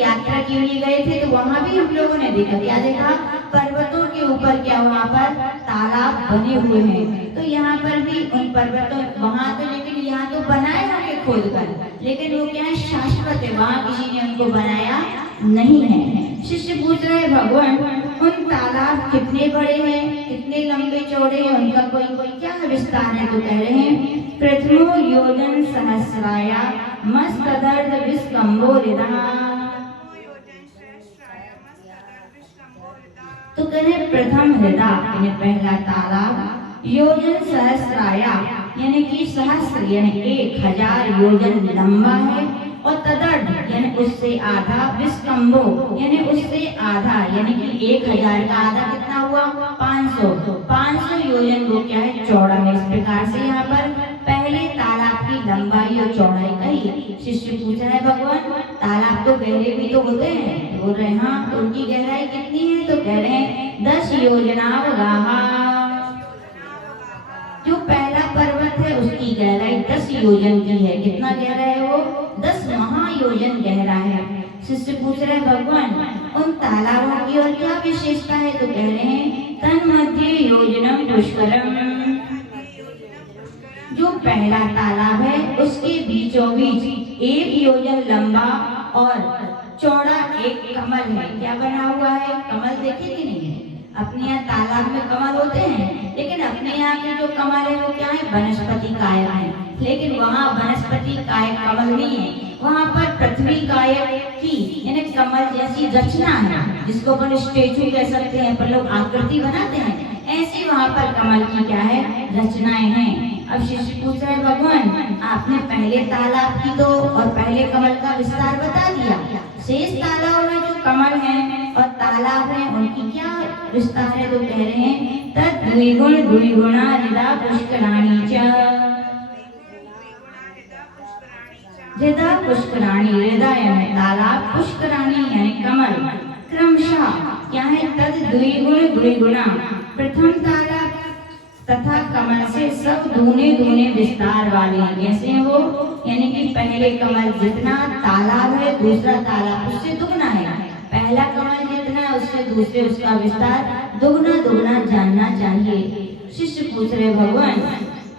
यात्रा के लिए गए थे तो वहाँ भी हम लोगों ने देखा, क्या देखा, पर्वतों के ऊपर क्या वहाँ पर तालाब बने हुए हैं। तो यहाँ पर भी उन पर्वतों, वहाँ तो, लेकिन यहाँ तो बनाए होंगे खोद कर, लेकिन वो क्या है, शाश्वत है, वहाँ किसी ने उनको बनाया नहीं है। शिष्य पूछ रहे भगवान उन तालाब कितने बड़े हैं, कितने लंबे चौड़े हैं, उनका कोई क्या विस्तार है? तो कह रहे हैं प्रथमो योजन सहस्राया मस्तदर्द विस्कंभो हृदय। तो कह रहे प्रथम हृदय यानी पहला तालाब, योजन सहस्राया यानी कि सहस्र यानी 1000 योजन लंबा है, और तदर्ध यानी उससे आधा, विस्कंभो यानी उससे आधा, यानी कि 1000 का आधा कितना हुआ, 500 योजन वो क्या है, चौड़ा है। इस प्रकार से यहाँ पर पहले तालाब की लंबाई और चौड़ाई कही। शिष्य पूछ रहा है भगवान तालाब तो गहरे भी तो होते हैं? बोल रहे हाँ, उनकी गहराई कितनी है? तो कह रहे हैं 10 योजनावगाहा। जो पहला पर्वत है उसकी गहराई 10 योजन की है। कितना गहरा है वो? 10 महायोजन गहरा है। शिष्य पूछ रहे भगवान उन तालाबों की और क्या विशेषता है? तो कह रहे हैं तन्मध्ये योजनम पुष्करम। जो पहला तालाब है उसके बीचों बीच 1 योजन लंबा और चौड़ा एक कमल है। क्या बना हुआ है? कमल देखे कि नहीं है? अपने यहाँ तालाब में कमल होते हैं, लेकिन अपने यहाँ के जो कमल है वो क्या है, वनस्पति काय है। लेकिन वहाँ वनस्पति काय कमल नहीं है, वहाँ पर पृथ्वी काय की यानी कमल जैसी रचना है, जिसको अपन स्टेचू कह सकते हैं, पर लोग आकृति बनाते हैं, ऐसी वहाँ पर कमल की क्या है, रचनाएं हैं। अब शिष्य पूछ रहे भगवान आपने पहले तालाब की तो और पहले कमल का विस्तार बता दिया, शेष तालाब में जो कमल है और तालाब है उनकी क्या विस्तार है? तो कह रहे हैं तद द्विगुण द्विगुणा हृदय पुष्कराणि च। हृदय पुष्कराणि, हृदय में तालाब, पुष्कराणि यानी कमल, क्रमशः क्या है, तद द्विगुण द्विगुणा, प्रथम तालाब तथा कमल से सब दूने दूने विस्तार वाले हैं। जैसे वो यानी कि पहले कमल जितना तालाब है, दूसरा तालाब उससे दुगना है। पहला कमल जितना है उससे दूसरे उसका विस्तार दुगना दुगना जानना चाहिए। शिष्य पूछ रहे भगवान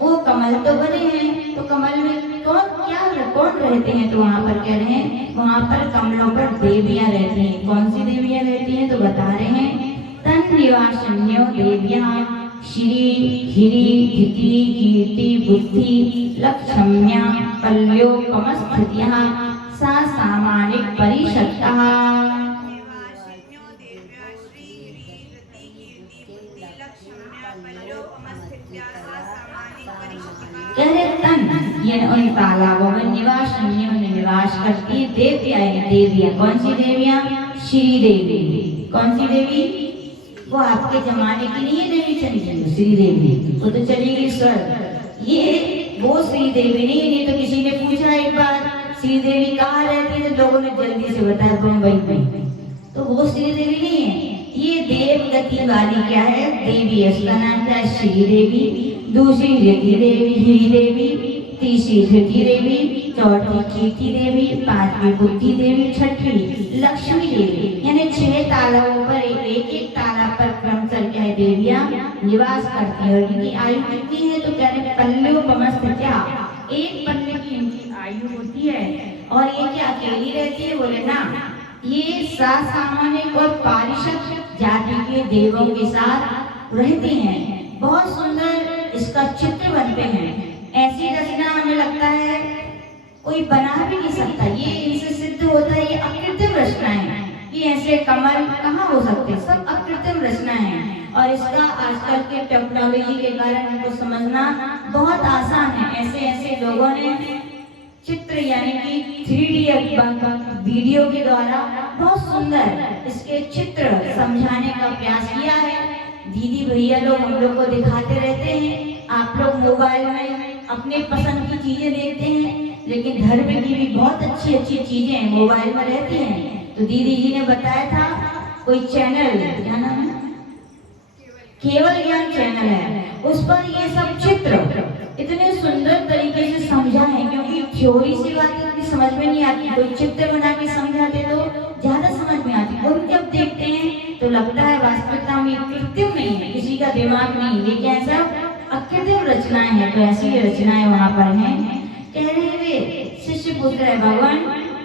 वो कमल तो बने हैं, तो कमल में कौन रहते हैं? तो वहाँ पर कह रहे हैं वहाँ पर कमलों पर देवियाँ रहती हैं। कौन सी देवियाँ रहती हैं? तो बता रहे हैं तन निवासन्यो देवियाँ श्री हिरी धिति कीर्ति बुद्धि लक्ष्म्या पल्योपमस्थितिः सा सामानिक परिषत्तः। तन ये उन तालाबों में निवास निवास करती देवियाँ। कौन सी देवियाँ? श्री देवी। कौन सी देवी? वो आपके जमाने की नहीं है देवी चंडी, श्री देवी, वो तो चली गई स्वर्ग। ये वो श्री देवी नहीं तो किसी ने पूछा एक बार श्री देवी कहाँ रहती है, तो लोगों ने जल्दी से बताया बम्बई में, तो वो श्री देवी नहीं है। ये देव गति वाली क्या है, देवी है। उसका नाम क्या है? श्री देवी। दूसरी रीति देवी हिरी देवी, तीसरी धृति देवी, चौथी कीर्ति देवी, पांचवी बुद्धि देवी, छठी लक्ष्मी देवी। यानी 6 तालाबों पर एक तालाब पर क्रमशः क्या है, देवियाँ निवास करती है। और इनकी आयु कितनी है? तो कह रहे पल्योपमस्थित्या, एक पल्ले की इनकी आयु होती है। और ये क्या अकेली रहती है? बोले ना, ये सामान्य और पारिषद जाति के देवों के साथ रहती हैं। बहुत सुंदर इसका चित्र बनते हैं। ऐसी रचना हमें लगता है कोई बना भी नहीं सकता। ये इनसे सिद्ध होता है ये अकृत्रिम रचनाएं हैं। ये ऐसे कमल कहाँ हो सकते, सब अकृत्रिम रचना है। और इसका आजकल के टेक्नोलॉजी के कारण इनको समझना बहुत आसान है। ऐसे लोगों ने चित्र यानी कि 3D वीडियो के द्वारा बहुत सुंदर इसके चित्र समझाने का प्रयास किया है। दीदी भैया लोग हम लोग को दिखाते रहते हैं। आप लोग मोबाइल में अपने पसंद की चीजें देखते हैं, लेकिन धर्म की भी बहुत अच्छी चीजें मोबाइल में रहती हैं। तो दीदी जी ने बताया था कोई चैनल, क्या नाम है, केवल ज्ञान चैनल है, उस पर ये सब चित्र इतने सुंदर तरीके से समझा है। क्योंकि थ्योरी से बात इतनी समझ में नहीं आती, कोई चित्र बना के समझाते तो तो ऐसी रचनाएं वहाँ पर हैं। कह रहे हैं वे शिष्य पुत्र है भगवान,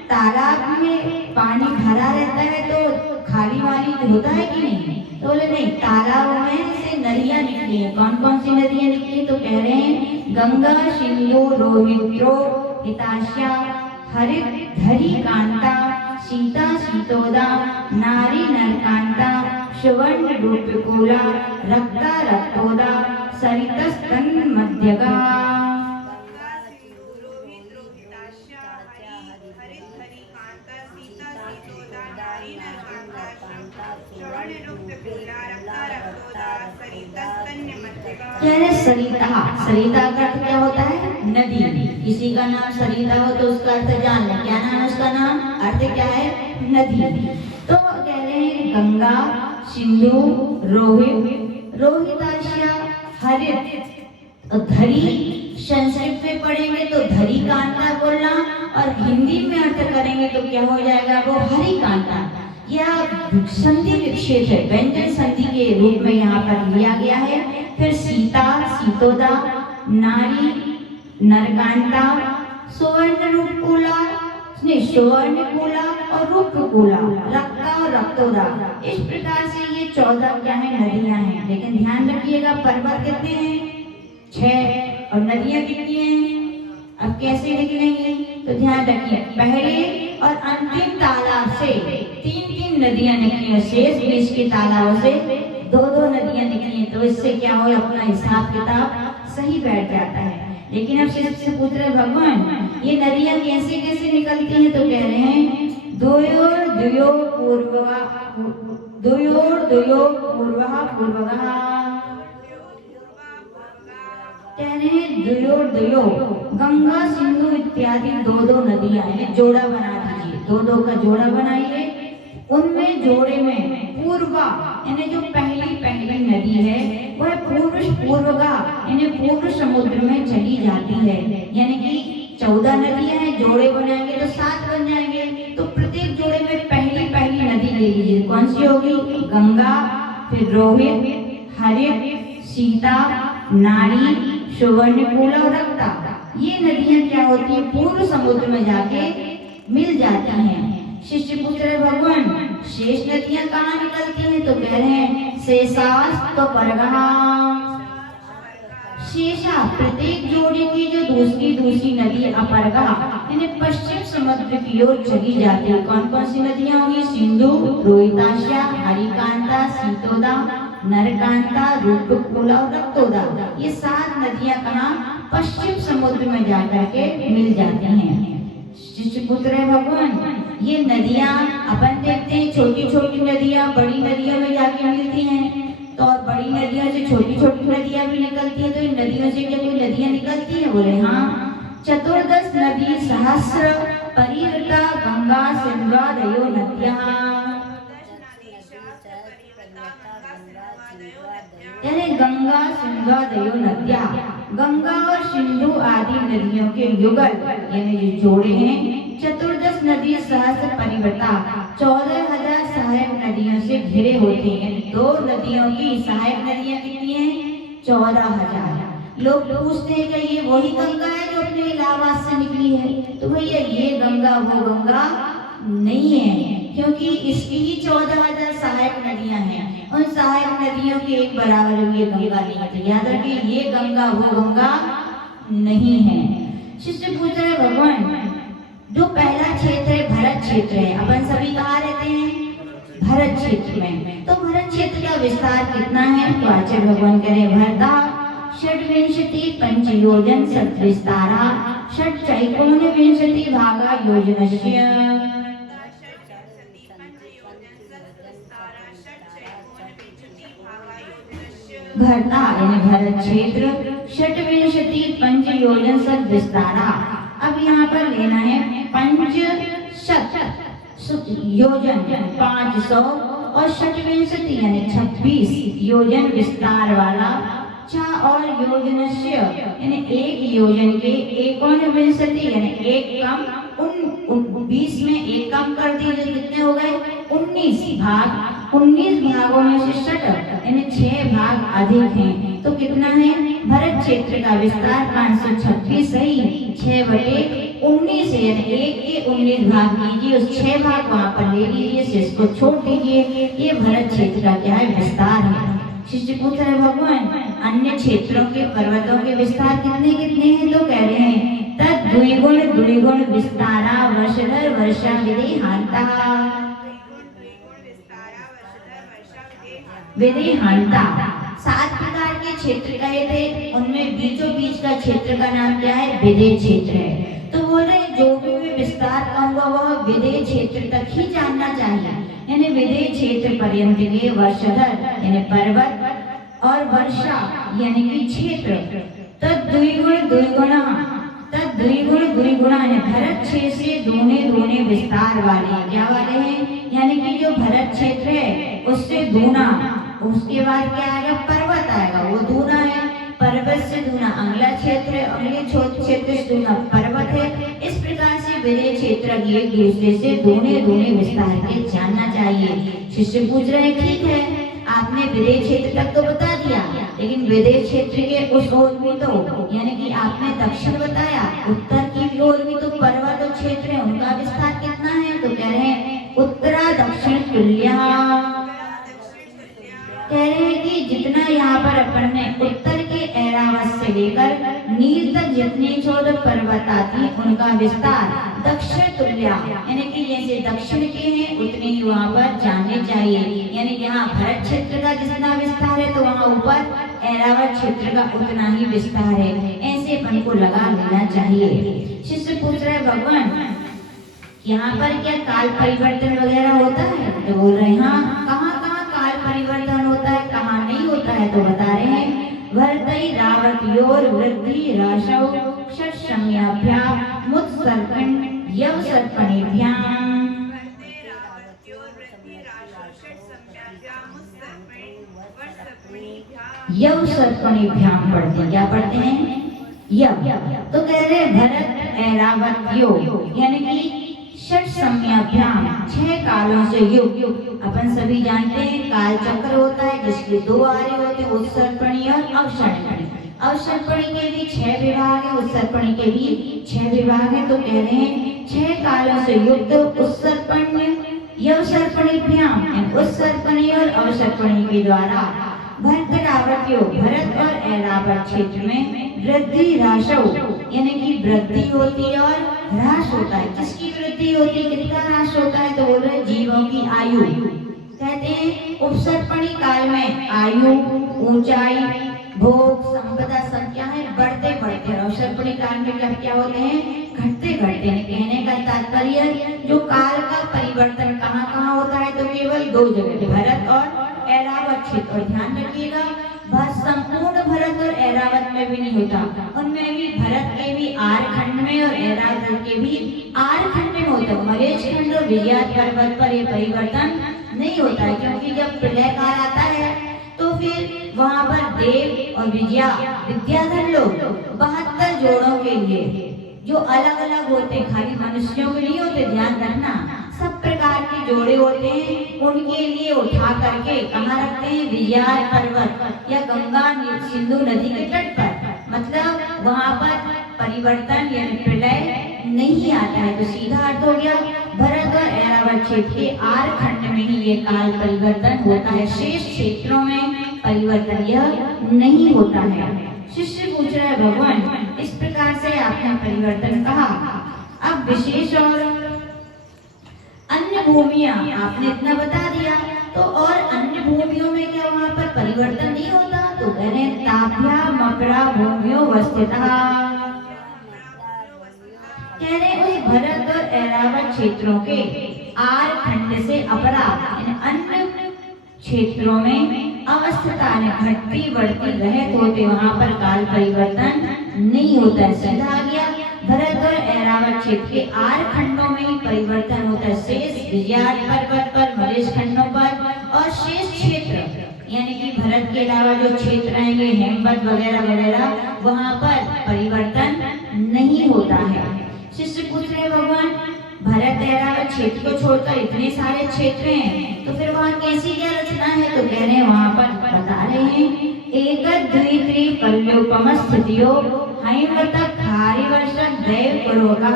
तालाब में पानी भरा रहता है तो खाली वाली होता है कि नहीं? तो बोले नहीं, तालाब में से नदियां निकली हैं। कौन कौन सी नदियां निकली? तो कह रहे हैं गंगा, सिंधु, रोहित्रो, हिताश्या, हरित धरी कांता, सीता सीतोदा, नारी नरकांता, सुवर्ण रूपकुला, रक्ता रक्तोदा, सरितस्तन मध्यगा। सरिता, सरिता का अर्थ क्या होता है? नदी। किसी का नाम सरिता हो तो उसका अर्थ जान लें, क्या नाम है उसका? नाम अर्थ क्या है? नदी। तो कह रहे हैं गंगा, सिंधु, रोहित, रोहिताश्या, हरित, धरी संस्कृत में पढ़ेंगे तो धरी कांता बोलना, और हिंदी में अर्थ करेंगे तो क्या हो जाएगा? वो हरी कांता। यह संधि विक्षेप है, व्यंजन संधि के रूप में यहाँ पर लिया गया है। फिर सीता, सीतोदा, नारी, नरकांता, सुवर्ण रूपकुला, सुवर्ण कुला और रूपकुला, रक्ता और रक्तोदा। इस प्रकार से ये 14 क्या है? नदियां हैं। लेकिन ध्यान रखिएगा, पर्वत कितने हैं? 6, और नदियां कितनी हैं? अब कैसे निकलेंगे? तो ध्यान रखिए, पहले और अंतिम तालाब से 3-3 नदियां निकली है, शेष 20 के तालाबों से 2-2 नदियां निकली हैं। तो इससे क्या हो, अपना हिसाब किताब सही बैठ जाता है। लेकिन अब शिष्य से पूछ रहे भगवान, ये नदियां कैसे कैसे निकलती हैं? तो कह रहे हैं द्वयोर द्वयो पूर्वगा, द्वयोर द्वयो पूर्वहा पूर्वगा। कह रहे हैं द्वयोर द्वयो, गंगा सिंधु इत्यादि 2-2 नदियां हैं, जोड़ा बना दीजिए, 2-2 का जोड़ा बनाइए। उनमें जोड़े में पूर्वा यानी जो पहली नदी है वह पूर्वगा यानी पूर्व समुद्र में चली जाती है। यानी कि 14 नदियां हैं, जोड़े बनाएंगे तो 7 बन जाएंगे। तो प्रत्येक जोड़े में पहली नदी ले लीजिए। कौन सी होगी? गंगा, फिर रोहित, हरित, सीता, नारी, सुवर्णकुला और रक्ता। ये नदियां क्या होती है? पूर्व समुद्र में जाके मिल जाती हैं। शिष्य पूछ रहे भगवान, शेष नदियां कहाँ निकलती हैं? तो कह रहे हैं शेषास्त परगहा। शेषा प्रत्येक जोड़ी की जो दूसरी नदी अपरगा यानी पश्चिम समुद्र की ओर चली जाती है। कौन कौन सी नदियां होंगी? सिंधु, रोहिताश्या, हरिकांता, सीतोदा, नरकांता, रूपकुला और रक्तोदा। ये 7 नदियां कहाँ? पश्चिम समुद्र में जाकर के मिल जाती हैं। शिष्य पूछ रहे भगवान, ये नदियां अपन देखते हैं छोटी छोटी नदियां बड़ी नदियों में जाके मिलती हैं, तो और बड़ी नदियों से छोटी छोटी नदियां भी निकलती हैं। तो इन नदियों से क्या कोई नदियां निकलती हैं? बोले हाँ, 14 नदी सहस्र परिवृता गंगा सिंधु नद्याः। यानी गंगा सिंधु नद्या, गंगा और सिंधु आदि नदियों के युगल यानी जो जोड़े हैं 14 नदी सहस्र परिवृता 14,000 सहायक नदियों से घिरे होते हैं। 2 नदियों की सहायक नदियां कितनी हैं? 14,000। लोग पूछते हैं कि ये वही गंगा है जो अपने इलाहाबाद से निकली है? तो भैया ये गंगा वो गंगा नहीं है, क्योंकि इसकी ही 14,000 सहायक नदियां हैं। उन सहायक नदियों के एक बराबर भी ये गंगा नहीं है। तो याद रखिए, ये गंगा वो गंगा नहीं है। शिष्य पूछ रहे भगवान, जो पहला क्षेत्र है भरत क्षेत्र है, अपन सभी कहाँ रहते हैं? भरत क्षेत्र में। तो भरत क्षेत्र का विस्तार कितना है? तो आचार्य भगवान कह रहे भरता षड्विंशति पंचयोजन सद्विस्तारा षट्चैकोनविंशति भागा योजनस्य। भरता यानी भरत क्षेत्र, षट्विंशति पंचयोजन सद्विस्तारा। अब यहाँ पर लेना है 500 योजन 500 और षट्विंशति यानी 26 योजन विस्तार वाला और योजनस्य यानी 1 योजन के 1,9 यानी 1 कम 20 में 1 कम कर दिए, कितने हो गए? 19 भाग। 19 भागों में से 60 यानी 6 भाग अधिक हैं, तो कितना है? भरत क्षेत्र का विस्तार 526 सही 6/19 यानी 1 के 19 भाग कीजिए, उस 6 भाग वहां पर ले लीजिए, शेष को छोड़ दीजिए। ये भरत क्षेत्र का क्या है? विस्तार है। शिष्य पूछ रहे भगवान अन्य क्षेत्रों के पर्वतों के विस्तार कितने कितने हैं? तो कह रहे हैं तद द्विगुण विस्तारा वर्षधर वर्षा विदेहांता विदेहांता। 7 प्रकार के क्षेत्र कहे थे, उनमें बीचों बीच का क्षेत्र का नाम क्या है? विदेह क्षेत्र है। तो बोल रहे जो भी मैं विस्तार कहूंगा वह विदेह क्षेत्र तक ही जानना चाहिए, यानी विदेह क्षेत्र पर्यंत के वर्षधर यानी पर्वत और वर्षा यानी कि क्षेत्र तद द्विगुणा यानी भरत क्षेत्र से दूने विस्तार वाले क्या वाले हैं? यानी कि जो भरत क्षेत्र है उससे दूना, उसके बाद क्या आएगा? पर्वत आएगा, वो दूना है। पर्वत से दूना अगला क्षेत्र है, अगले क्षेत्र से दूना पर्वत है। इस प्रकार से विदेह क्षेत्र एक दूसरे से दूने विस्तार के जानना चाहिए। शिष्य पूछ रहे हैं ठीक है आपने विदेह क्षेत्र तक तो बता दिया, लेकिन विदेह क्षेत्र के उस ओर भी तो यानी कि आपने दक्षिण बताया, उत्तर की ओर भी तो पर्वत और क्षेत्र है, उनका विस्तार कितना है? तो कह रहे हैं उत्तरा दक्षिण तुल्या। कह रहे हैं कि जितना यहाँ पर अपन ने उत्तर के ऐरावत से लेकर नील तक जितने 14 पर्वत आती हैं उनका विस्तार दक्षिण तुल्या यानी कि जैसे दक्षिण के हैं उतने ही वहाँ पर जानने चाहिए। यानी यहाँ भरत क्षेत्र का जितना विस्तार है तो वहाँ ऊपर ऐरावत क्षेत्र का उतना ही विस्तार है। ऐसे अपन को लगा लेना चाहिए। शिष्य पूछ रहे भगवान यहाँ पर क्या काल परिवर्तन वगैरह होता है? तो बोल रहे हैं हाँ, कहाँ काल परिवर्तन होता है, कहाँ नहीं होता है? तो बता रहे हैं भरतई रावत्योर वृद्धि राशौ षट्सम्याभ्याम मुत्सर्पण यवसर्पणेभ्याम। यवसर्पणेभ्याम पढ़ते हैं, क्या पढ़ते हैं? यव। तो कह रहे भरत ऐरावत्यो यानी कि षट्सम्याभ्याम 6 कालों से युग। अपन सभी जानते हैं काल चक्र होता है जिसके 2 आरे होते हैं, उत्सर्पणी और अवसर्पणी। अवसर्पणी के भी 6 विभाग है, उत्सर्पणी के भी 6 विभाग है। तो कह रहे हैं 6 कालों से युक्त उत्सर्पण्य यवसर्पणेभ्याम उत्सर्पणी और अवसर्पणी के द्वारा भरत और ऐरावत क्षेत्र में वृद्धि राशौ यानी कि वृद्धि होती है और ह्रास होता है। किसकी वृद्धि होती है, किसका ह्रास होता है? तो बोल रहे जीवों की आयु। कहते हैं उपसर्पणी काल में आयु, ऊंचाई, भोग, संपदा सब क्या है? बढ़ते बढ़ते। अवसर्पणी काल में क्या होते हैं? घटते घटते। कहने का तात्पर्य जो काल का परिवर्तन कहाँ कहाँ होता है? तो केवल 2 जगह, भरत और ऐरावत क्षेत्र। और ध्यान रखिएगा संपूर्ण भरत और ऐरावत में भी नहीं होता, उनमें भी भरत के भी आर खंड में और ऐरावत के भी आर खंड में होता है। मलेश खंड और विजयात पर्वत पर यह परिवर्तन नहीं होता है, क्योंकि जब प्रलय काल आता है तो फिर वहां पर देव और विद्याधर लोग 72 जोड़ों के लिए जो अलग अलग होते, खाली मनुष्यों के लिए होते, ध्यान रखना, सब प्रकार के जोड़े होते हैं, उनके लिए उठा करके कहाँ रखते हैं? विजयात पर्वत या गंगा सिंधु नदी के तट पर। मतलब वहां पर परिवर्तन यानी प्रलय नहीं आता है। तो सीधा अर्थ हो गया भरत और ऐरावत क्षेत्र के आर खंड में ही ये काल परिवर्तन होता है, शेष क्षेत्रों में परिवर्तन यह नहीं होता है। शिष्य पूछ रहा है भगवान इस प्रकार से आपने परिवर्तन कहा, अब विशेष और अन्य भूमियां आपने इतना बता दिया, तो और अन्य भूमियों में क्या वहां पर परिवर्तन नहीं होता? तो कह रहे ताभ्या मकरा भूमियों वस्थिता। कह रहे उस भरत और ऐरावत क्षेत्रों के आर खंड से अपरा अन्य क्षेत्रों में अवस्था घटती बढ़ती रहत होते वहां पर काल परिवर्तन नहीं होता है। सीधा आ गया भरत और ऐरावत क्षेत्र के आर खंडों में ही परिवर्तन होता है, शेष विजयात पर्वत पर, मलेश खंडों पर और शेष क्षेत्र यानी कि भरत के अलावा जो क्षेत्र आएंगे हेमवत वगैरह वगैरह वहां पर परिवर्तन नहीं होता है। शिष्य पूछ रहे भगवान भरत ऐरावत क्षेत्र को छोड़कर इतने सारे क्षेत्र हैं तो फिर वहाँ कैसी क्या रचना है? तो कह रहे हैं वहां पर बता रहे हैं एक द्वि त्रि पल्योपम स्थितियो हैमत खारी वर्ष दैव पुरोगा।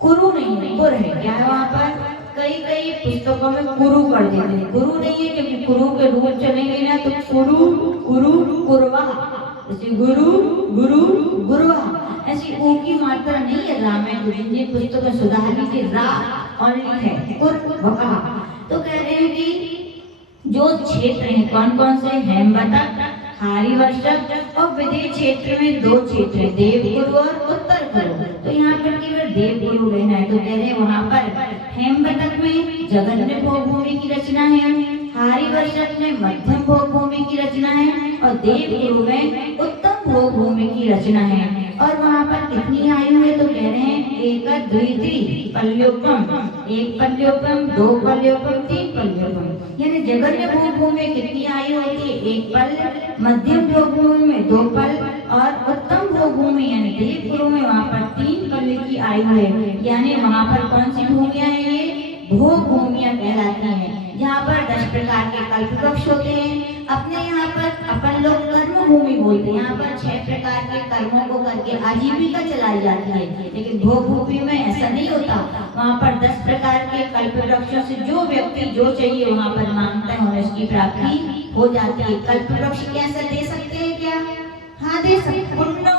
कुरु नहीं है, कुर है। क्या है वहाँ पर? कई कई पुस्तकों में कुरु कर देते हैं। कुरु नहीं है, क्योंकि कुरु के रूप चलेंगे ना तो कुरु कुरु कुरवा, जैसे गुरु गुरु गुरुवा, ऐसी ऊ की मात्रा नहीं है। रामायण जिन पुस्तकों में सुधार लीजिए, रा ओनली है, कुर बका। तो कह रहे हैं कि जो क्षेत्र हैं कौन कौन से? हेमवतक, खारी वर्षक और विदेश क्षेत्र में दो क्षेत्र है, देवगुरु और उत्तर गुरु। तो यहाँ पर केवल देवगुरु लेना है। तो कह रहे हैं वहाँ पर हेमवतक में जगन्य भोग भूमि की रचना है, खारी वर्षक में मध्यम भोग भूमि की रचना है और देवगुरु में उत्तम भोग भूमि की रचना है। और वहाँ पर कितनी आयु है? तो कह रहे हैं एक द्वि त्रि पल्योपम, एक पल्योपम, दो पल्योपम, तीन पल्योपम। यानी जगन्य भोग भूमि में कितनी आयु होती है? एक पल, मध्यम भोग भूमि में दो पल और उत्तम भोग भूमि यानी देवगुरु में वहाँ पर तीन पल की आयु है। यानी वहाँ पर कौन सी भूमियाँ हैं? ये भोग भूमियाँ कहलाती हैं, जहाँ पर 10 प्रकार के कल्प वृक्ष होते हैं। अपने यहाँ पर अपन लोग कर्म भूमि बोलते हैं, यहाँ पर 6 प्रकार के कर्मों को करके आजीविका चलाई जाती है। लेकिन भोग भूमि में ऐसा नहीं होता, वहाँ पर 10 प्रकार के कल्प वृक्षों से जो व्यक्ति जो चाहिए वहाँ पर मांगता है उन्हें उसकी प्राप्ति हो जाती है। कल्प वृक्ष कैसे दे सकते हैं? क्या? हाँ दे सकते। पुण्य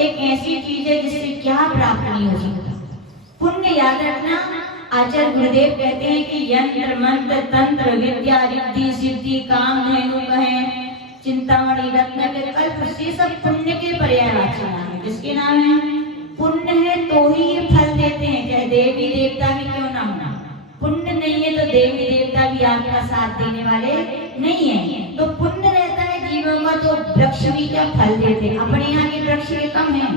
एक ऐसी चीज है जिससे क्या प्राप्त नहीं हो सकता। पुण्य याद रखना, आचार्य गुरुदेव कहते हैं कि यंत्र मंत्र तंत्र विद्या रिद्धि सिद्धि काम धेनु कहें चिंतामणि रत्न के कल्प से सब पुण्य के पर्यायवाची नाम है। किसके नाम है? पुण्य है तो ही ये फल देते हैं, चाहे देवी देवता भी क्यों ना होना। पुण्य नहीं है तो देवी देवता भी आपका साथ देने वाले नहीं है। तो पुण्य रहता है जीवों का तो वृक्ष भी क्या फल देते हैं। अपने यहाँ के वृक्ष के कम है,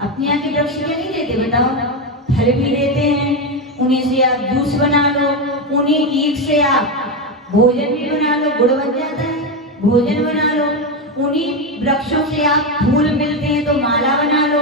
अपने यहाँ के वृक्ष क्या नहीं देते बताओ? फल भी देते हैं। उन्हीं से आप जूस बना लो, उन्हीं ईख से आप भोजन भी बना लो, गुड़ बन जाता है, भोजन बना लो। उन्हीं वृक्षों से आप फूल मिलते हैं तो माला बना लो,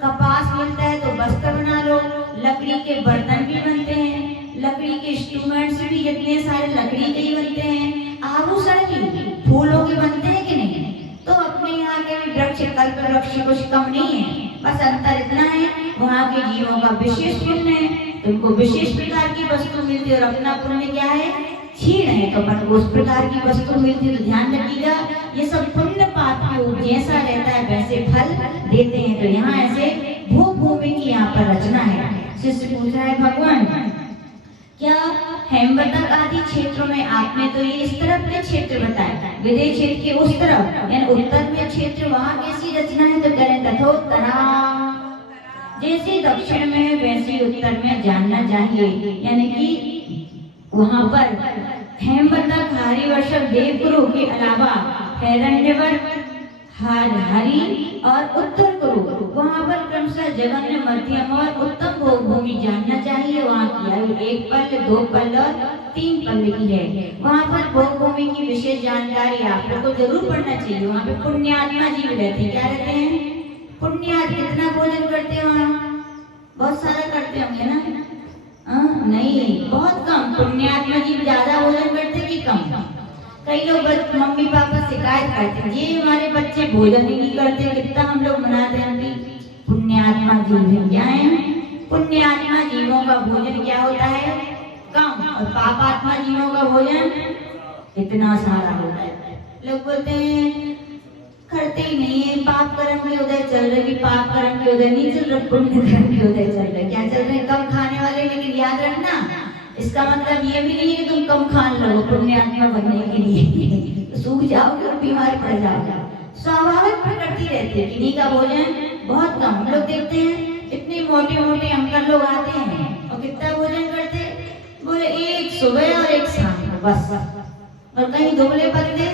कपास मिलता है तो वस्त्र बना लो, लकड़ी के बर्तन भी बनते हैं, लकड़ी के इंस्ट्रूमेंट्स भी जितने सारे लकड़ी के ही बनते हैं, आभूषण भी फूलों के बनते हैं कि नहीं। तो अपने यहाँ के भी वृक्ष कल्प वृक्ष कुछ कम नहीं है, बस अंतर इतना है वहाँ के जीवों का विशेष पुण्य है, उनको विशेष प्रकार की वस्तु मिलती है और अपना पुण्य क्या है? क्षीण है, तो अपन को उस प्रकार की वस्तु मिलती है। तो ध्यान रखिएगा, ये सब पुण्य पाप के जैसा रहता है वैसे फल देते हैं। तो यहाँ ऐसे भोग भूमि की यहाँ पर रचना है। शिष्य पूछ रहा है भगवान क्या हेमवतक आदि क्षेत्रों में आपने तो ये इस तरफ के क्षेत्र बताए, विदेश क्षेत्र के उस तरफ यानी उत्तर में क्षेत्र वहाँ कैसी रचना है? तो करें तथोत्तरा, जैसे दक्षिण में है वैसे उत्तर में जानना चाहिए। यानी कि वहाँ पर हेमवतक, खारी वर्षक, देवगुरु के अलावा हिरण्यवर्त, हरि और उत्तर गुरु वहाँ पर क्रमशः जगन्य, मध्यम और उत्तम भोग भूमि जानना चाहिए। वहाँ की आयु 1 पल, 2 पल और 3 पल की है। वहाँ पर भोग भूमि की विशेष जानकारी आप लोग को जरूर पढ़ना चाहिए। वहाँ पे पुण्यात्मा जीव रहते हैं। क्या रहते हैं? पुण्यात्मा। कितना भोजन करते हैं वहाँ? बहुत सारा करते होंगे ना? नहीं, बहुत कम। पुण्यात्मा जीव ज्यादा भोजन करते कि कम? कई लोग मम्मी पापा शिकायत करते हैं ये हमारे बच्चे भोजन ही नहीं करते, कितना हम लोग मनाते हैं। पुण्यात्मा जीव क्या है? पुण्यात्मा जीवों का भोजन क्या होता है? कम, और पापात्मा जीवों का भोजन इतना सारा होता है। लोग बोलते हैं करते ही नहीं है, पाप कर्म के उदय चल रहे कि पाप कर्म के उदय नहीं चल रहे, पुण्य कर्म के उदय चल रहे। क्या चल रहे? कम खाने वाले। लेकिन याद रखना, इसका मतलब ये भी नहीं है कि तुम कम खा लो पुण्यात्मा बनने के लिए, सूख जाओगे और बीमार पड़ जाओगे। स्वाभाविक प्रकृति रहती है। किन्हीं का भोजन बहुत कम। हम लोग देखते हैं इतने मोटे मोटे अंकल लोग आते हैं और कितना भोजन करते हैं? बोले एक सुबह और एक शाम को बस। और कहीं दुबले पतले,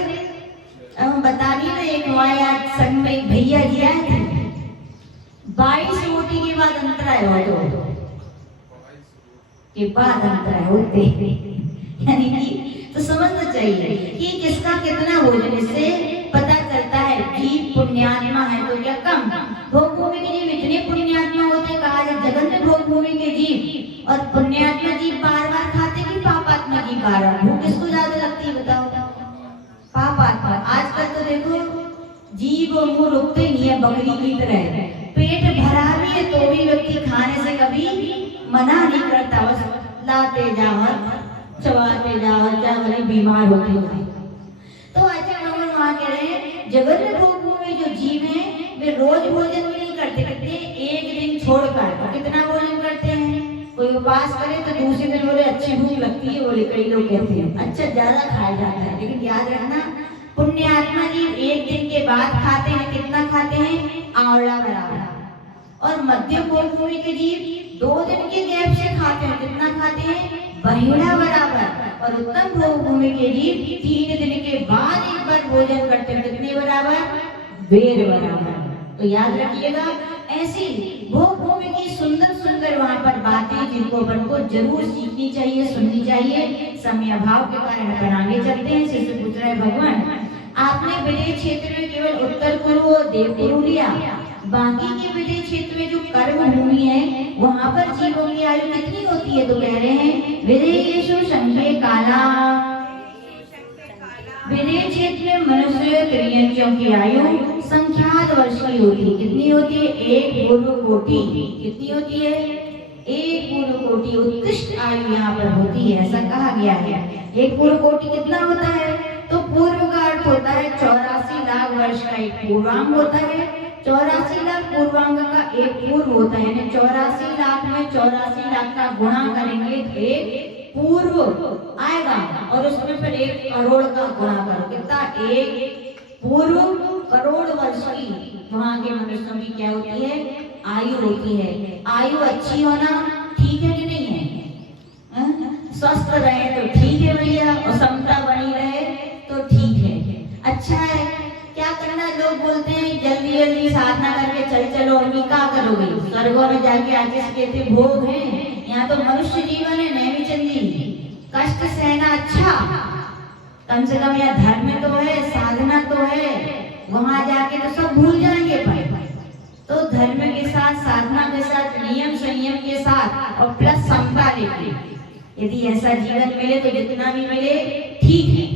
अब हम बता दिए ना, एक हमारे आज संग में एक भैया जी आए थे, 22 रोटी के बाद अंतराय हो के बाद अंतराय होते यानी कि तो समझना चाहिए कि किसका कितना भोजन। इससे पता चलता है कि पुण्यात्मा है तो क्या कम। भोग भूमि के जीव इतने पुण्यात्मा होते, कहा जाए जगन्य भोग भूमि के जीव और पुण्यात्मा जीव बार बार खाते देखो जीभ और मुंह रुकते नहीं है बकरी की तरह, पेट भरा भी है तो भी व्यक्ति खाने से कभी मना नहीं करता, बस लाते जाओ चबाते जाओ, क्या बड़े बीमार होते हो। तो आचार्य भगवान वहाँ कह रहे हैं जगत में भोग में जो जीव है वे रोज भोजन भी नहीं करते, कहते एक दिन छोड़कर। तो कितना भोजन करते हैं? कोई उपवास करे तो दूसरे दिन बोले अच्छी भूख लगती है, बोले कई लोग कहते हैं अच्छा ज्यादा खाया जाता है। लेकिन याद रखना पुण्य आत्मा जीव एक दिन के बाद खाते हैं, कितना खाते हैं? आंवला बराबर। और मध्यम भोग भूमि के जीव 2 दिन के गैप से खाते हैं, कितना खाते हैं? बहेड़ा बराबर। और उत्तम भोग भूमि के जीव 3 दिन के बाद एक बार भोजन करते हैं, कितने बराबर? बेर बराबर। तो याद रखिएगा ऐसी भोग भूमि की सुंदर सुंदर वहाँ पर बातें जिनको अपन को जरूर सीखनी चाहिए, सुननी चाहिए। समय अभाव के कारण अपन आगे चलते हैं। शिष्य पूछ रहे भगवान आपने विदेश क्षेत्र में केवल उत्तर कुरु और देव कुरु लिया, बाकी के विदेश क्षेत्र में जो कर्म भूमि है वहाँ पर जीवों की आयु कितनी होती है? तो कह रहे हैं विदेशेषु संख्ये काला, विदेश क्षेत्र में मनुष्य त्रियंचों की आयु संख्यात वर्ष की होती है। कितनी होती है? 1 पूर्व कोटि। कितनी होती है? 1 पूर्व कोटि उत्कृष्ट आयु यहाँ पर होती है, ऐसा कहा गया है। 1 पूर्व कोटि कितना होता है? तो पूर्व का अर्थ होता है 84 लाख वर्ष का एक पूर्वांग होता है। 84 लाख पूर्वांग का एक पूर्व होता है, यानी 84 लाख में 84 लाख का गुणा करेंगे तो एक पूर्व आएगा, और उसमें फिर 1 करोड़ का गुणा करो, कितना? 1 पूर्व करोड़ वर्ष की वहाँ के मनुष्यों की क्या होती है? आयु होती है। आयु अच्छी होना ठीक है कि नहीं है? स्वस्थ रहे तो ठीक है भैया, और समता बनी रहे तो ठीक है, अच्छा है। क्या करना? लोग बोलते हैं जल्दी जल्दी साधना करके चलो, अम्मी क्या करोगे? स्वर्गों में जाके आके कहते भोग है, यहाँ तो मनुष्य जीवन है। नैमी चंदी कष्ट सहना अच्छा, कम से कम यहाँ धर्म तो है, साधना तो है, वहां जाके तो सब भूल जाएंगे भाई। तो धर्म के साथ, साधना के साथ, नियम संयम के साथ और प्लस समता लेके यदि ऐसा जीवन मिले तो जितना भी मिले ठीक है।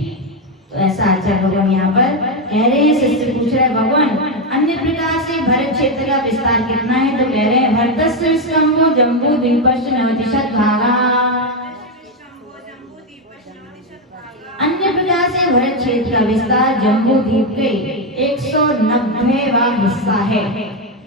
तो ऐसा आचार्य भगवान यहाँ पर कह रहे हैं। शिष्य पूछ रहे हैं भगवान अन्य प्रकार से भरत क्षेत्र का विस्तार कितना है? तो कह रहे हैं भरतस्य स्तंभो जम्बू द्वीपस्य नवतिशत भागा। अन्य प्रकार से भरत क्षेत्र का विस्तार जम्बू द्वीप के 190वां हिस्सा है।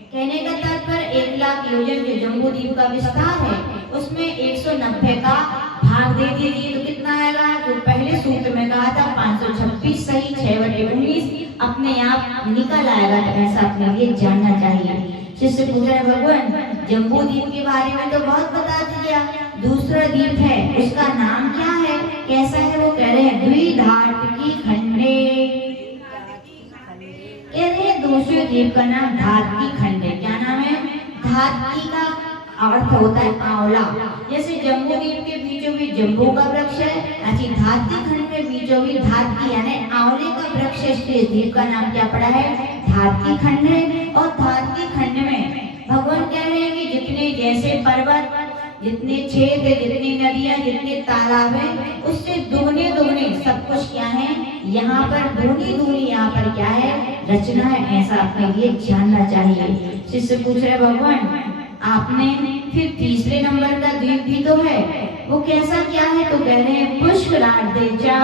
कहने का तात्पर्य 1 लाख योजन जो जम्बू द्वीप का विस्तार है उसमें 190 का भाग दे दीजिए तो कितना आएगा? तो पहले सूत्र में कहा था 526 सही 6/19 अपने आप निकल आएगा। तो ऐसा अपने लिए जानना चाहिए। शिष्य पूछ रहे भगवान जम्बू द्वीप के बारे में तो बहुत बता दिया, दूसरा द्वीप है उसका नाम क्या है, कैसा है? वो कह रहे हैं द्विधार्तिकी खंडे। कह रहे हैं दूसरे द्वीप का नाम धातकी खंड है। क्या नाम है? धातकी का अर्थ होता है आंवला। जैसे जम्बू द्वीप के बीचों बीच जम्बू का वृक्ष है, ऐसी धातकी खंड के बीचों बीच धातकी यानी आंवले का वृक्ष है, इसलिए द्वीप का नाम क्या पड़ा है? धातकी खंड है। और धातकी खंड में भगवान कह रहे हैं कि जितने जैसे पर्वत, जितने छेद, जितनी नदियां, जितने तालाब है उससे दुगने दुगने सब कुछ क्या है यहाँ पर, दूनी दूनी यहाँ पर क्या है? रचना है। ऐसा अपने लिए जानना चाहिए। शिष्य पूछ रहे भगवान आपने फिर तीसरे नंबर का द्वीप भी तो है, वो कैसा क्या है? तो कह रहे हैं पुष्करार्धेचा।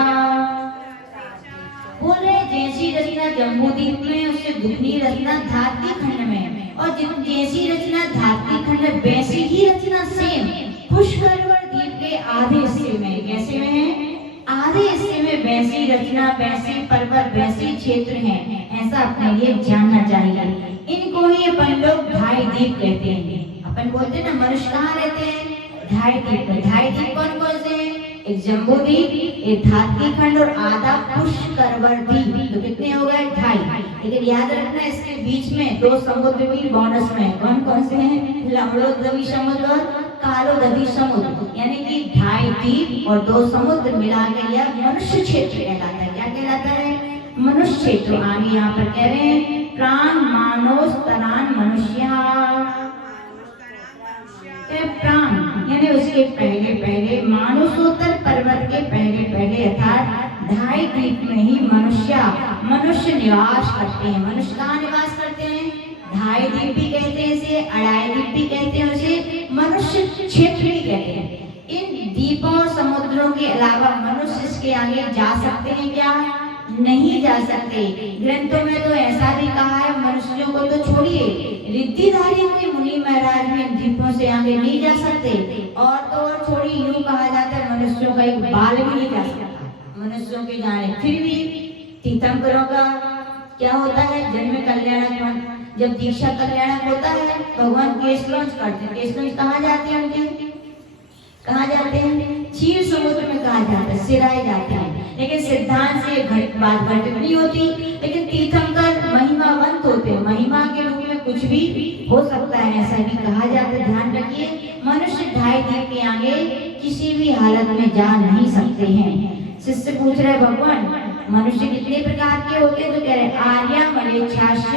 बोल रहे जैसी रचना जम्बू द्वीप में उससे दुगनी रचना धातकी खंड में, और जैसी रचना धातकी खंड में वैसी ही रचना सेम पुष्कर द्वीप के आधे हिस्से में। कैसे में है? आधे हिस्से में वैसी रचना, वैसे पर्वत, वैसे क्षेत्र हैं। ऐसा अपने लिए जानना चाहिए। इनको ही अपन लोग ढाई द्वीप कहते हैं। अपन बोलते हैं ना मनुष्य कहाँ रहते हैं? ढाई द्वीप में। ढाई द्वीप कौन कौन से हैं? एक जम्बू द्वीप, एक धातकी खंड और आधा पुष्कर द्वीप। तो कितने हो गए? ढाई। लेकिन याद रखना इसके बीच में 2 समुद्र भी बोनस में। कौन कौन से हैं? लवणोद्रवी समुद्र और कालोदधी समुद्र, यानी कि ढाई द्वीप और 2 समुद्र मिला के यह मनुष्य क्षेत्र कहलाता है। क्या कहलाता है? मनुष्य क्षेत्र। आगे यहाँ पर कह रहे हैं प्राण मानोस्तरान मनुष्या। प्राण यानी उसके पहले पहले, मानसोत्तर पर्वत के पहले पहले अर्थात ढाई द्वीप में ही मनुष्य निवास करते हैं। मनुष्य कहाँ निवास करते हैं? ढाई द्वीप भी कहते हैं इसे, अढ़ाई द्वीप भी कहते हैं उसे, मनुष्य क्षेत्र भी कहते हैं। इन द्वीपों और समुद्रों के अलावा मनुष्य इसके आगे जा सकते हैं क्या? नहीं जा सकते। ग्रंथों में तो ऐसा भी कहा है, मनुष्यों को तो छोड़िए, रिद्धिधारी कोई मुनि महाराज भी इन द्वीपों से आगे नहीं जा सकते। और तो और छोड़िए, यूं कहा जाता है मनुष्यों का एक बाल भी नहीं जा सकता मनुष्यों के जाने। फिर भी तीर्थंकरों का क्या होता है? जन्म कल्याणक, जब दीक्षा कल्याणक होता है भगवान केश लॉन्च करते हैं। केश लॉन्च कहाँ जाते हैं उनके? कहाँ जाते हैं? क्षीर समुद्र में कहा जाता है, सिराए जाते हैं। लेकिन सिद्धांत से बात घटित नहीं होती। लेकिन तीर्थंकर महिमावंत होते हैं, महिमा के रूप में कुछ भी हो सकता है, ऐसा भी कहा जाता है। ध्यान रखिए, मनुष्य ढाई द्वीप के आगे किसी भी हालत में जा नहीं सकते हैं। शिष्य पूछ रहे भगवान मनुष्य कितने प्रकार के होते हैं? तो कह रहे आर्या मलेच्छाश्च।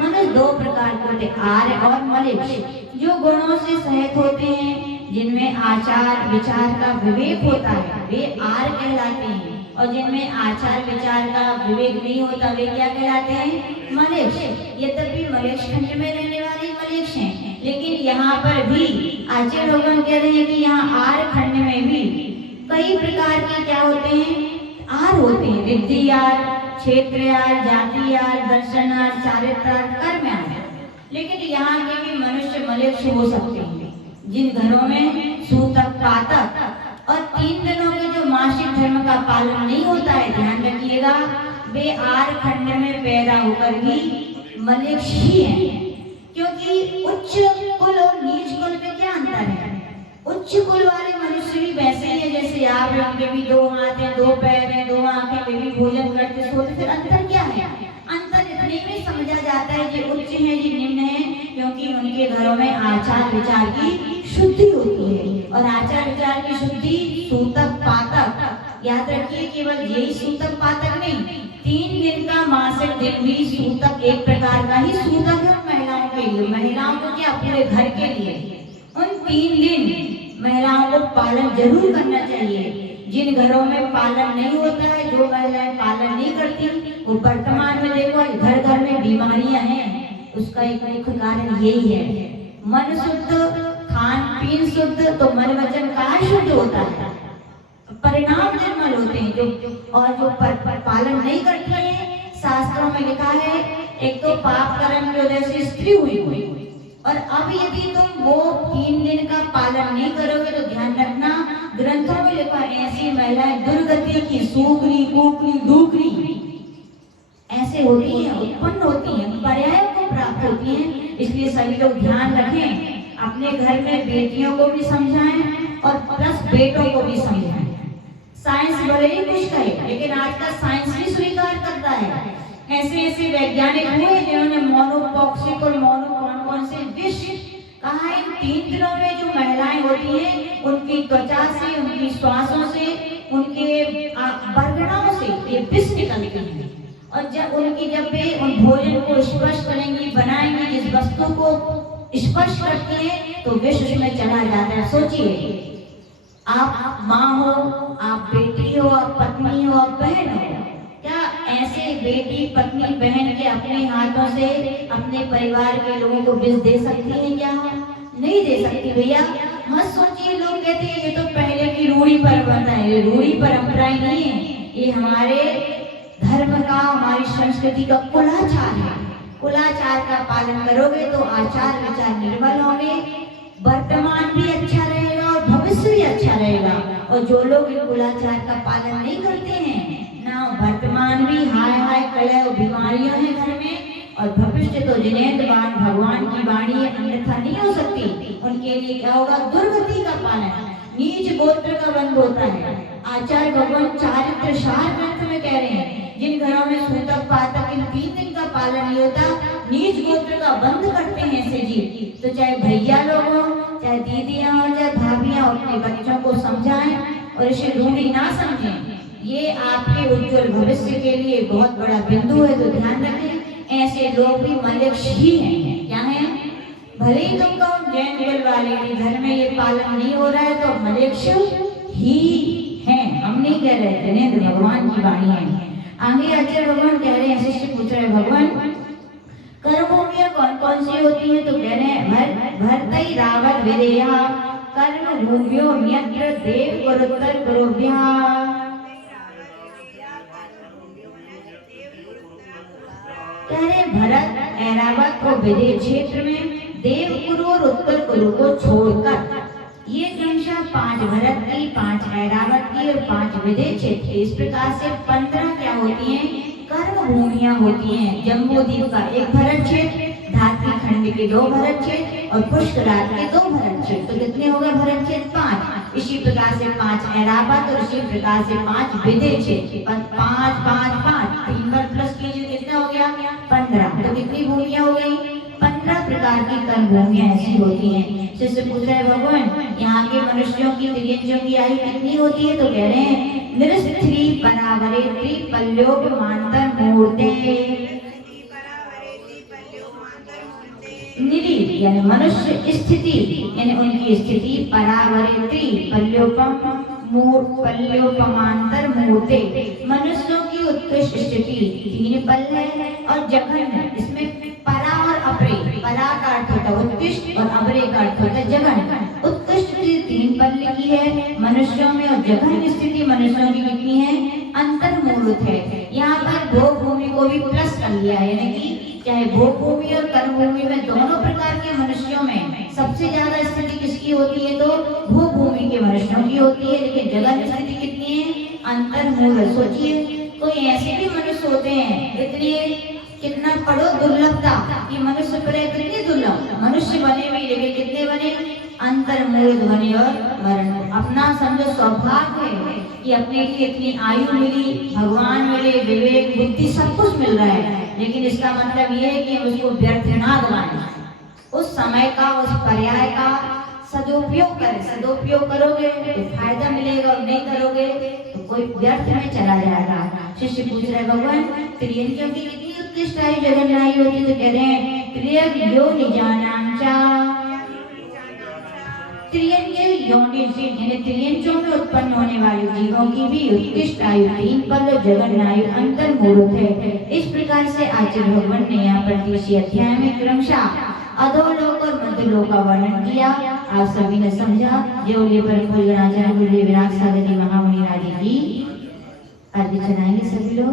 मनुष्य दो प्रकार के होते, आर्य और मलेच्छ। जो गुणों से सहित होते हैं, जिनमें आचार विचार का विवेक होता है, वे आर्य कहलाते हैं। और जिनमें आचार विचार का विवेक नहीं होता, वे क्या कहलाते हैं? मलेच्छ। ये तभी मलेच्छ खंड में रहने वाले मलेच्छ हैं। लेकिन यहाँ पर भी आचार्य भगवान कह रहे हैं कि यहाँ आर्य खंड में भी कई प्रकार के क्या होते हैं? आर होते हैं। रिद्धि आर, क्षेत्र आर, जाति आर, दर्शन आर, चारित्र आर, कर्म आर। लेकिन यहाँ के भी मनुष्य मलेच्छ हो सकते हैं। जिन घरों में सूतक, पातक और 3 दिनों के जो मासिक धर्म का पालन नहीं होता है, ध्यान रखिएगा, वे आर्य खंड में पैदा होकर भी मलेच्छ ही हैं। क्योंकि उच्च कुल और नीच कुल में क्या अंतर है? उच्च कुल वाले मनुष्य भी वैसे ही है जैसे आप, उनके भी 2 हाथ हैं, 2 पैर हैं, 2 आंखें, वे भी भोजन करते सोते। फिर अंतर क्या है? अंतर इतने में समझा जाता है जो उच्च है जो निम्न है, क्योंकि उनके घरों में आचार विचार की शुद्धि होती है। और आचार विचार की शुद्धि सूतक पातक, याद रखिए, केवल यही सूतक पातक नहीं, 3 दिन का मासिक दिन भी सूतक एक प्रकार का ही सूतक है महिलाओं के लिए। महिलाओं को क्या? पूरे घर के लिए उन 3 दिन महिलाओं को पालन जरूर करना चाहिए। जिन घरों में पालन नहीं होता है, जो महिलाएं पालन नहीं करती, वो वर्तमान में देखो घर घर में बीमारियां हैं। उसका एक मुख्य कारण यही है, मन शुद्ध, खान पीन शुद्ध, तो मन वचन कहाँ शुद्ध होता है? परिणाम निर्मल होते हैं। जो पालन नहीं करती है, शास्त्रों में लिखा है, एक तो पाप कर्म की वजह से स्त्री हुई, और अब यदि तुम वो 3 दिन का पालन नहीं करोगे तो ध्यान रखना, ग्रंथों में लिखा है ऐसी महिलाएं दुर्गति की, सूखरी, कुकरी, डूकरी ऐसे होती हैं, उत्पन्न होती हैं, पर्याय को प्राप्त होती हैं। इसलिए सभी लोग ध्यान रखें, अपने घर में बेटियों को भी समझाएं और प्लस बेटों को भी समझाएं। साइंस भले ही कुछ कहे, लेकिन आज का साइंस भी स्वीकार करता है। ऐसे वैज्ञानिक हुए जिन्होंने मोनोटॉक्सिक और कौन से विष कहा, इन 3 दिनों में जो महिलाएं होती हैं, उनकी त्वचा से, उनकी श्वासों से, उनके बरगड़ाओं से ये विष निकलते हैं। और जब वे उन भोजन को स्पर्श करेंगी, बनाएंगी, जिस वस्तु को स्पर्श करती है तो विष उसमें चला जाता है। सोचिए, आप माँ हो, आप बेटी हो, आप पत्नी हो, आप बहन हो, क्या ऐसे बेटी पत्नी बहन के अपने हाथों से अपने परिवार के लोगों को विष दे सकती है? क्या नहीं दे सकती भैया। मत सोचिए, लोग कहते हैं ये तो पहले की रूढ़ी परंपरा है। ये रूढ़ी परंपराएं नहीं है, ये हमारे धर्म का, हमारी संस्कृति का कुलाचार है। कुलाचार का पालन करोगे तो आचार विचार निर्मल होंगे, वर्तमान भी अच्छा रहेगा और भविष्य भी अच्छा रहेगा। और जो लोग इन कुलाचार का पालन नहीं करते हैं ना, वर्तमान भी हाय कलह बीमारियां हैं घर में, और भविष्य तो जिनेंद्रवान भगवान की वाणी अन्यथा नहीं हो सकती। उनके लिए क्या होगा? दुर्गति का पालन, नीच गोत्र का बंध होता है। आचार्य भगवान चारित्र सार ग्रंथ में कह रहे हैं, जिन घरों में सूतक पातक इन 3 दिन का पालन नहीं होता, नीच गोत्र का बंध करते हैं ऐसे जी। तो चाहे भैया लोग हो, चाहे दीदियां हो, चाहे भाभियां, अपने बच्चों को समझाएं और इसे रूढ़ी ना समझें। ये आपके उज्जवल भविष्य के लिए बहुत बड़ा बिंदु है। तो ध्यान रखें, ऐसे लोग भी मलेच्छ ही हैं। क्या है? भले ही तुम कहो जैन कुल वाले घर में ये पालन नहीं हो रहा है तो मलेच्छ ही हैं, हम नहीं कह रहे थे, नहीं भगवान की वाणी है। आगे आचार्य भगवान कह रहे हैं, शिष्य पूछ रहे भगवान कर्मभूमियां कौन कौन सी होती है? तो कह रहे हैं भरतई रावत विदेहा कर्म भूमियो यत्र देव गुरुतर गुरुभ्या। कह रहे भरत ऐरावत को विदेह क्षेत्र में देव गुरु और उत्तर गुरु को छोड़कर ये क्रमशः 5 भरत की, 5 ऐरावत की और 5 विदेह क्षेत्र, इस प्रकार से 15 क्या होती हैं? कर्म भूमियां होती हैं। जम्बूद्वीप का 1 भरत क्षेत्र, धात्री खंड के 2 भरत क्षेत्र और पुष्कराज के 2 भरत क्षेत्र। तो कितने हो गए भरत क्षेत्र? 5। इसी प्रकार से 5 ऐरावत और इसी प्रकार से 5 विदेह क्षेत्र। 5 5 5 3 बार प्लस कीजिए, कितना हो गया? 15। तो कितनी भूमियां हो गई? 15 प्रकार की कर्म भूमियां ऐसी होती हैं। शिष्य पूछ रहे भगवान यहाँ के मनुष्यों की त्रियंजों की आयु कितनी होती है? तो कह रहे हैं निरस्त्री परावरे त्रिपल्योप मांतर मूर्ते। निधि यानी मनुष्य स्थिति यानी उनकी स्थिति, परावरे त्रिपल्योपम पल्योपमांतर मूर्ते, मनुष्यों की उत्कृष्ट स्थिति 3 पल है और जघन्य, इसमें परा और अपरे, परा का अर्थ होता है उत्कृष्ट और अपरे का अर्थ होता है जघन्य। उत्कृष्ट स्थिति 3 पल की है मनुष्यों में और जघन्य स्थिति मनुष्यों की कितनी है? अंतर्मूलत है। यहाँ पर भोग भूमि को भी प्लस कर लिया है, यानी कि चाहे भोग भूमि और कर्म भूमि में दोनों प्रकार के मनुष्यों में सबसे ज्यादा स्थिति किसकी होती है? तो भोग भूमि के मनुष्यों की होती है, लेकिन जगत स्थिति कितनी है? अंतर्मूल। सोचिए कोई ऐसे भी मनुष्य होते हैं, इतनी कितना पढ़ो दुर्लभता कि मनुष्य पर कितनी दुर्लभ मनुष्य बने भी, लेकिन कितने बने? अंतर्मूल बने और मरण। अपना समझो सौभाग्य है कि अपने लिए इतनी आयु मिली, भगवान मिले, विवेक बुद्धि सब कुछ मिल रहा है, लेकिन इसका मतलब ये है कि हम उसको व्यर्थ ना गवाएं। उस समय का, उस पर्याय का सदुपयोग करें। सदुपयोग करोगे तो फायदा मिलेगा और नहीं करोगे तो कोई व्यर्थ में चला जाएगा। शिष्य पूछ रहे भगवान त्रियंजों की कितनी उत्कृष्ट आयु जगन्य आयु होती? तो कह रहे हैं त्रियग यो निजानांचा, त्रियंज योनि से यानी त्रियंजों में उत्पन्न होने वाले जीवों की भी उत्कृष्ट आयु 3 पल जगन्य आयु अंतर्मूलत है। इस प्रकार से आचार्य भगवान ने यहाँ पर 30 अध्याय में क्रमशः अधोलोक और मध्यलोक का वर्णन किया। आप सभी ने समझा। जो ये पर गणाचार्य गुरुदेव विराट सागर जी महामुनि राजी की अर्घ्य चढ़ाएंगे सभी लोग।